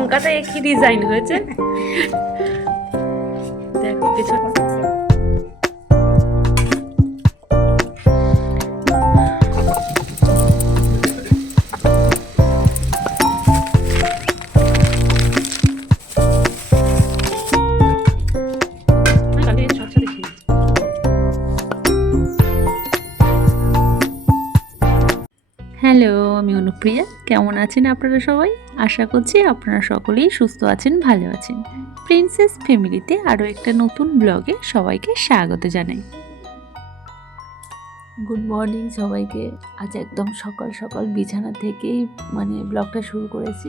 লঙ্কাটা একই ডিজাইন হয়েছে। দেখো পেছনে হ্যালো, আমি অনুপ্রিয়া। কেমন আছেন আপনারা সবাই? আশা করছি আপনারা সকলেই সুস্থ আছেন, ভালো আছেন। প্রিন্সেস ফ্যামিলিতে আরও একটা নতুন ব্লগে সবাইকে স্বাগত জানাই। গুড মর্নিং সবাইকে। আজ একদম সকাল সকাল বিছানা থেকেই ব্লগটা শুরু করেছি।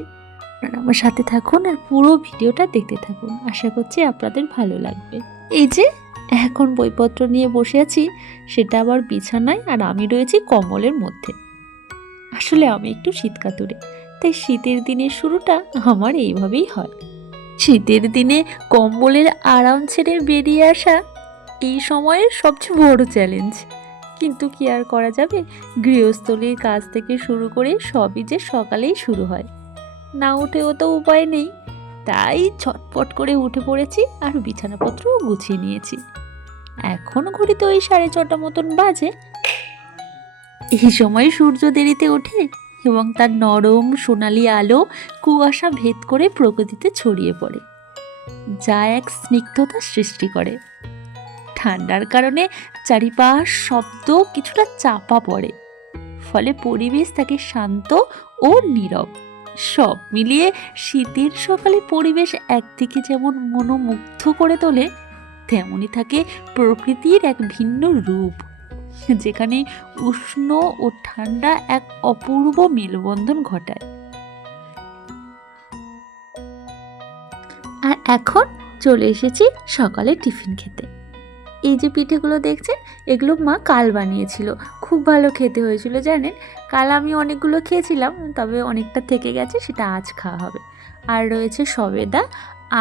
আপনারা আমার সাথে থাকুন আর পুরো ভিডিওটা দেখতে থাকুন। আশা করছি আপনাদের ভালো লাগবে। এই যে এখন বইপত্র নিয়ে বসে আছি, সেটা আবার বিছানায়, আর আমি রয়েছি কম্বলের মধ্যে। আসলে আমি একটু শীতকাতুরে, তাই শীতের দিনের শুরুটা আমার এইভাবেই হয়। শীতের দিনে কম্বলের আরাম ছেড়ে বেরিয়ে আসা এই সময়ের সবচেয়ে বড় চ্যালেঞ্জ। কিন্তু কি আর করা যাবে, গৃহস্থলীর কাজ থেকে শুরু করে সবই যে সকালেই শুরু হয়, না উঠেও তো উপায় নেই। তাই ছটপট করে উঠে পড়েছি আর বিছানাপত্রও গুছিয়ে নিয়েছি। এখন ঘড়িতে ওই 6:30 মতন বাজে। এই সময় সূর্য দেরিতে ওঠে এবং তার নরম সোনালি আলো কুয়াশা ভেদ করে প্রকৃতিতে ছড়িয়ে পড়ে, যা এক স্নিগ্ধতা সৃষ্টি করে। ঠান্ডার কারণে চারিপাশ শব্দ কিছুটা চাপা পড়ে, ফলে পরিবেশ থাকে শান্ত ও নীরব। সব মিলিয়ে শীতের সকালে পরিবেশ একদিকে যেমন মনোমুগ্ধ করে তোলে, তেমনই থাকে প্রকৃতির এক ভিন্ন রূপ, যেখানে উষ্ণ ও ঠান্ডা এক অপূর্ব মেলবন্ধন ঘটায়। আর এখন চলে এসেছি সকালে টিফিন খেতে। এই যে পিঠেগুলো দেখছেন, এগুলো মা কাল বানিয়েছিল, খুব ভালো খেতে হয়েছিল জানেন। কাল আমি অনেকগুলো খেয়েছিলাম, তবে অনেকটা থেকে গেছে, সেটা আজ খাওয়া হবে। আর রয়েছে সবেদা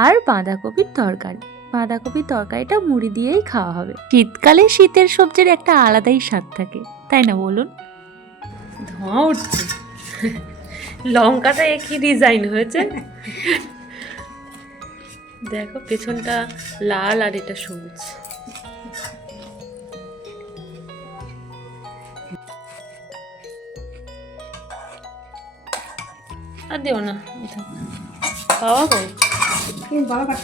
আর বাঁধাকপির তরকারি। বাঁধাকপির তরকারিটা মুড়ি দিয়েই খাওয়া হবে। শীতকালে শীতের সবজির একটা আলাদাই স্বাদ থাকে, তাই না বলুন? ধোঁয়া উঠছে, লঙ্কাটা একই ডিজাইন হয়েছে। দেখো পেছনটা লাল আর এটা সবুজ। আর দিও না, পাওয়া গো বাবা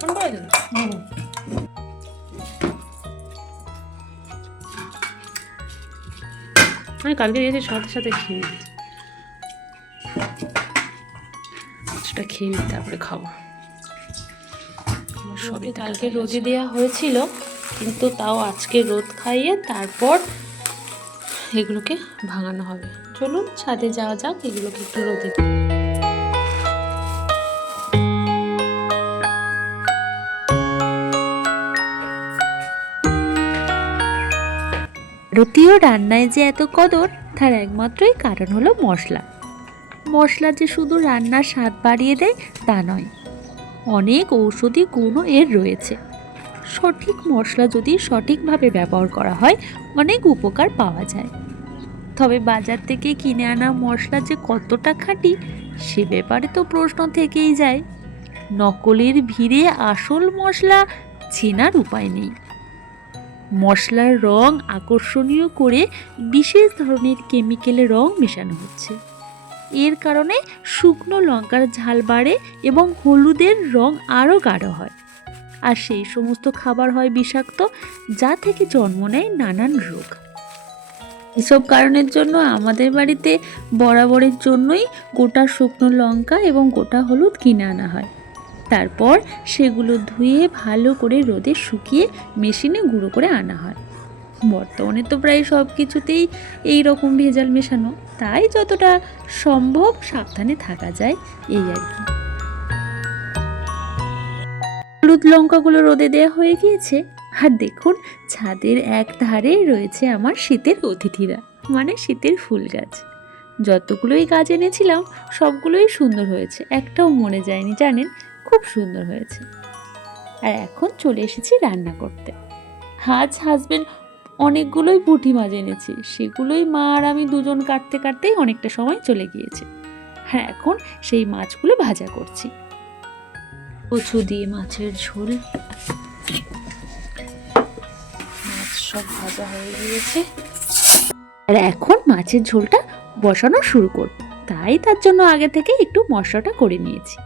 ফোন করে দিল। আমি কালকে দিয়েছি, সাথে সাথে খেয়ে নিচ্ছি। সেটা খেয়ে নিই, তারপরে খাবো। সবই কালকে রোদে দেওয়া হয়েছিল, কিন্তু তাও আজকে রোদ খাইয়ে তারপর এগুলোকে ভাঙানো হবে। চলুন ছাদে যাওয়া যাক, এগুলোকে একটু রোদে। ভারতীয় রান্নায় যে এত কদর, তার একমাত্রই কারণ হলো মশলা। মশলা যে শুধু রান্নার স্বাদ বাড়িয়ে দেয় তা নয়, অনেক ঔষধি গুণও এর রয়েছে। সঠিক মশলা যদি সঠিকভাবে ব্যবহার করা হয়, অনেক উপকার পাওয়া যায়। তবে বাজার থেকে কিনে আনা মশলা যে কতটা খাঁটি, সে ব্যাপারে তো প্রশ্ন থেকেই যায়। নকলের ভিড়ে আসল মশলা চেনার উপায় নেই। মশলার রং আকর্ষণীয় করে বিশেষ ধরনের কেমিক্যালের রং মেশানো হচ্ছে। এর কারণে শুকনো লঙ্কার ঝাল বাড়ে এবং হলুদের রং আরও গাঢ় হয়, আর সেই সমস্ত খাবার হয় বিষাক্ত, যা থেকে জন্ম নেয় নানান রোগ। এসব কারণের জন্য আমাদের বাড়িতে বরাবরের জন্যই গোটা শুকনো লঙ্কা এবং গোটা হলুদ কিনে আনা হয়। তারপর সেগুলো ধুয়ে ভালো করে রোদে শুকিয়ে মেশিনে গুঁড়ো করে আনা হয়। বর্তমানে তো প্রায় সব কিছুতেই এই রকম ভেজাল মেশানো, তাই যতটা সম্ভব সাবধানে থাকা যায়, এই আর কি। হলুদ লঙ্কাগুলো রোদে দেওয়া হয়ে গিয়েছে, আর দেখুন ছাদের এক ধারে রয়েছে আমার শীতের অতিথিরা, শীতের ফুল গাছ। যতগুলোই গাছ এনেছিলাম সবগুলোই সুন্দর হয়েছে, একটাও মরে যায়নি জানেন, খুব সুন্দর হয়েছে। আর এখন চলে এসেছি রান্না করতে। আজ হাজবেন্ড অনেকগুলোই পুঁটি মাছ এনেছি, সেগুলোই মা আর আমি দুজন কাটতে কাটতেই অনেকটা সময় চলে গিয়েছে। হ্যাঁ, এখন সেই মাছগুলো ভাজা করছি। কচু দিয়ে মাছের ঝোল, মাছ সব ভাজা হয়ে গিয়েছে, আর এখন মাছের ঝোলটা বসানো শুরু করব। তাই তার জন্য আগে থেকে একটু মশলাটা করে নিয়েছি।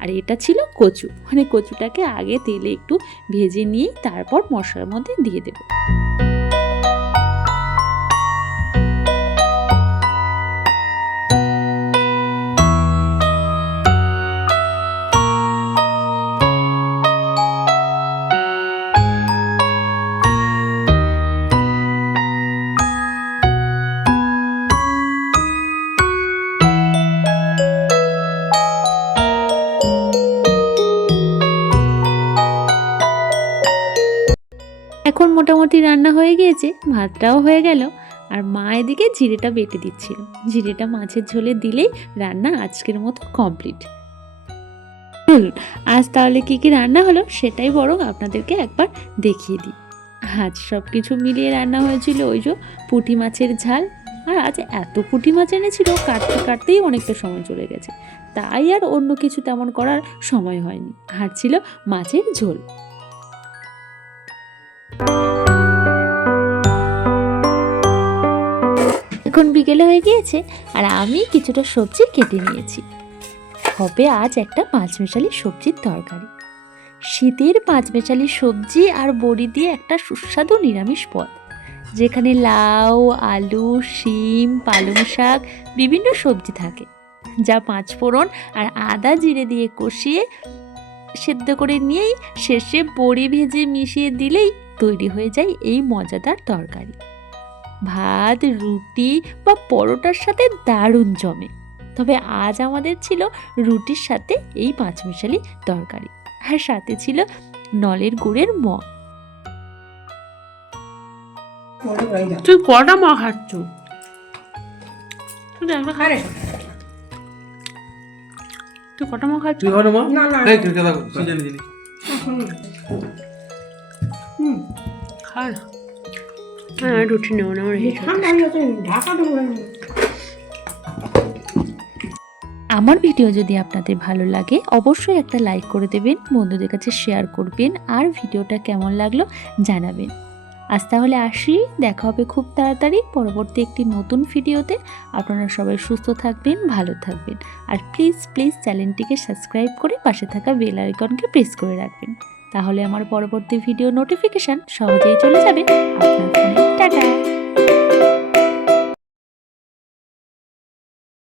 আর এটা ছিল কচু, মানে কচুটাকে আগে তেলে একটু ভেজে নিয়ে তারপর মশলার মধ্যে দিয়ে দেব। এখন মোটামুটি রান্না হয়ে গিয়েছে, ভাতটাও হয়ে গেল, আর মা এদিকে জিরেটা বেটে দিচ্ছিল। জিরেটা মাছের ঝোলে দিলেই রান্না আজকের মতো কমপ্লিট। আজ তাহলে কি কি রান্না হলো সেটাই বরং আপনাদেরকে একবার দেখিয়ে দিই। আজ সব কিছু মিলিয়ে রান্না হয়েছিল ওই যে পুঁটি মাছের ঝাল, আর আজ এত পুঁটি মাছ এনেছিল কাটতে কাটতেই অনেকটা সময় চলে গেছে, তাই আর অন্য কিছু তেমন করার সময় হয়নি। আর ছিল মাছের ঝোল। এখন বিকেলে হয়ে গিয়েছে, আর আমি কিছুটা সবজি কেটে নিয়েছি। হবে আজ একটা পাঁচমেশালি সবজির তরকারি। শীতের পাঁচমেশালি সবজি আর বড়ি দিয়ে একটা সুস্বাদু নিরামিষ পদ, যেখানে লাউ, আলু, শিম, পালং শাক, বিভিন্ন সবজি থাকে, যা পাঁচফোড়ন আর আদা জিরে দিয়ে কষিয়ে সেদ্ধ করে নিয়েই শেষে বড়ি ভেজে মিশিয়ে দিলেই তৈরি হয়ে যায় এই মজাদার তরকারি। ভাত, রুটি বা পরোটার সাথে দারুণ জমে। তবে আজ আমাদের ছিল রুটির সাথে এই পাঁচমিশালি তরকারি, আর সাথে ছিল নলের গুড়ের মগ। তুই কটা মা খাচ্ছ? তুই কটা মা খাচ্ছ? তুই হলো মা? না, না। এই তুই কথা কি জানি দিলি? খা না। হ্যাঁ, রুটি নেবো না, আমার আমার ভিডিও যদি আপনাদের ভালো লাগে অবশ্যই একটা লাইক করে দেবেন, বন্ধুদের কাছে শেয়ার করবেন, আর ভিডিওটা কেমন লাগলো জানাবেন। আজ তাহলে আসি, দেখা হবে খুব তাড়াতাড়ি পরবর্তী একটি নতুন ভিডিওতে। আপনারা সবাই সুস্থ থাকবেন, ভালো থাকবেন, আর প্লিজ প্লিজ চ্যানেলটিকে সাবস্ক্রাইব করে পাশে থাকা বেল আইকনকে প্রেস করে রাখবেন, তাহলে আমার পরবর্তী ভিডিও নোটিফিকেশান সহজেই চলে যাবে আপনার ফোনে। টাটা।